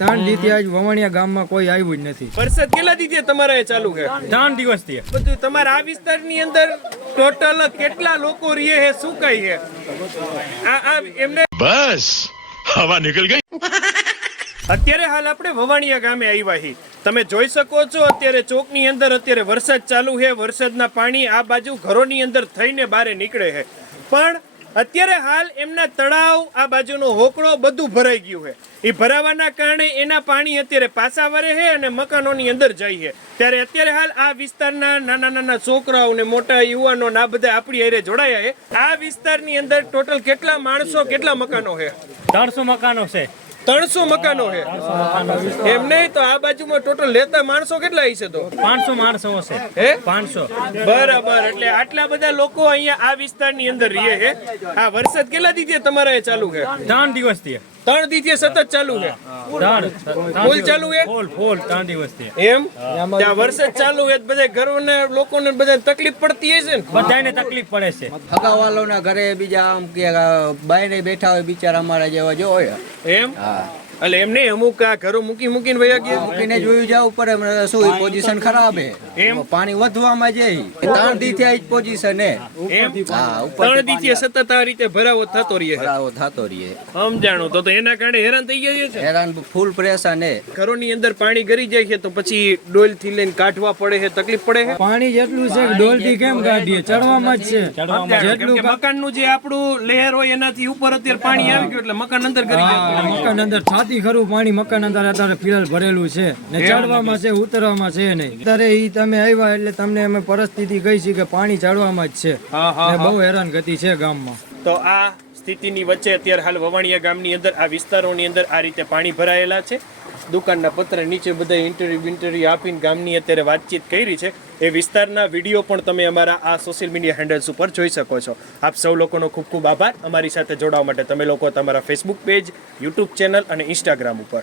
3 દીથી આજ વવાણિયા ગામમાં કોઈ આવ્યું જ નથી. વરસાદ કેટલા દીથી તમારે ચાલુ છે? 3 દિવસથી. બધું તમારા આ વિસ્તારની અંદર ટોટલ કેટલા લોકો રહે છે, શું કઈ છે? આ એમને બસ હવા નીકળ ગઈ. અત્યારે હાલ આપણે વવાણિયા ગામે આવ્યા છીએ. તમે જોઈ શકો છો અત્યારે ચોકની અંદર અત્યારે વરસાદ ચાલુ છે. વરસાદના પાણી આ બાજુ ઘરોની અંદર થઈને બહાર નીકળે છે, પણ અત્યારે હાલ એમના તળાવ આ બાજુનો હોકળો બધું ભરાઈ ગયું છે. એ ભરાવાના કારણે એના પાણી અત્યારે પાછા વરે છે અને મકાનોની અંદર જાય છે. ત્યારે અત્યારે હાલ આ વિસ્તારના નાના નાના છોકરાઓ ને મોટા યુવાનો આ બધા આપણી હારે જોડાયા છે. આ વિસ્તારની અંદર ટોટલ કેટલા માણસો, કેટલા મકાનો છે? 300 મકાનો છે. 300 મકાનો છે. એમ નહીં તો આ બાજુમાં ટોટલ લેતા માણસો કેટલા હશે? તો 500 માણસો છે. હે 500. બરાબર. એટલે આટલા બધા લોકો અહીંયા આ વિસ્તારની અંદર રહે છે. આ વરસાદ કેટલા દીથી તમારે ચાલુ છે? 3 દિવસથી. 3 દીથી સતત ચાલુ છે. ફૂલ ચાલુ છે. ફૂલ 3 દિવસથી. એમ ત્યાં વરસાદ ચાલુ છે, બધા ઘરોને લોકોને બધા તકલીફ પડતી હશે ને? બધાને તકલીફ પડે છે. હગાવાલોના ઘરે બીજા આમ કે બાયને બેઠા હોય બિચારા અમારા જેવા જો હોય. એમ એટલે એમ નહીં, અમુક આ ઘરો મૂકીને વયા ગયા, મૂકીને જોયું જવું પડે. શું પોઝિશન ખરાબ હે, એમ પાણી વધવામાં જાય. 3 દી થી આ જ પોઝિશન હે. એમ હા, 3 દીથી સતત આ રીતે ભરાવો થતો રહે છે. ભરાવો થતો રહીએ. સમજાણું. તો એના કારણે હેરાન થઈ ગયા છે. હેરાન ફૂલ પરેશાન હે. ઘરોની અંદર પાણી ગરી જાય છે તો પછી ડોલ થી લઈને કાઢવા પડે છે, તકલીફ પડે છે. પાણી જેટલું છે કે ડોલથી કેમ કાઢીએ? ચડવામાં જ છે. જેટલું મકાનનું જે આપણું લેયર હોય એનાથી ઉપર અત્યારે પાણી આવી ગયું એટલે મકાન અંદર ગરી જાય. મકાન અંદર છાતી ખરું પાણી મકાન અંદર અત્યારે ફિલહાલ ભરેલું છે ને ચડવામાં છે, ઉતરવામાં છે નહીં. અત્યારે ઈ તમે આવ્યા એટલે તમને અમે પરિસ્થિતિ કહી છે કે પાણી ચડવામાં જ છે ને બહુ હેરાન ગતિ છે ગામમાં. તો આ સ્થિતિની વચ્ચે અત્યારે હાલ વવાણિયા ગામની અંદર આ વિસ્તારોની અંદર આ રીતે પાણી ભરાયેલા છે. દુકાનના પત્ર નીચે બધા ઇન્ટરવ્યુ આપીને ગામની અત્યારે વાતચીત કરી છે. એ વિસ્તારના વિડીયો પણ તમે અમારા આ સોશિયલ મીડિયા હેન્ડલ્સ ઉપર જોઈ શકો છો. આપ સૌ લોકોનો ખૂબ ખૂબ આભાર અમારી સાથે જોડાવા માટે. તમે લોકો તમારા ફેસબુક પેજ, યુટ્યુબ ચેનલ અને ઇન્સ્ટાગ્રામ ઉપર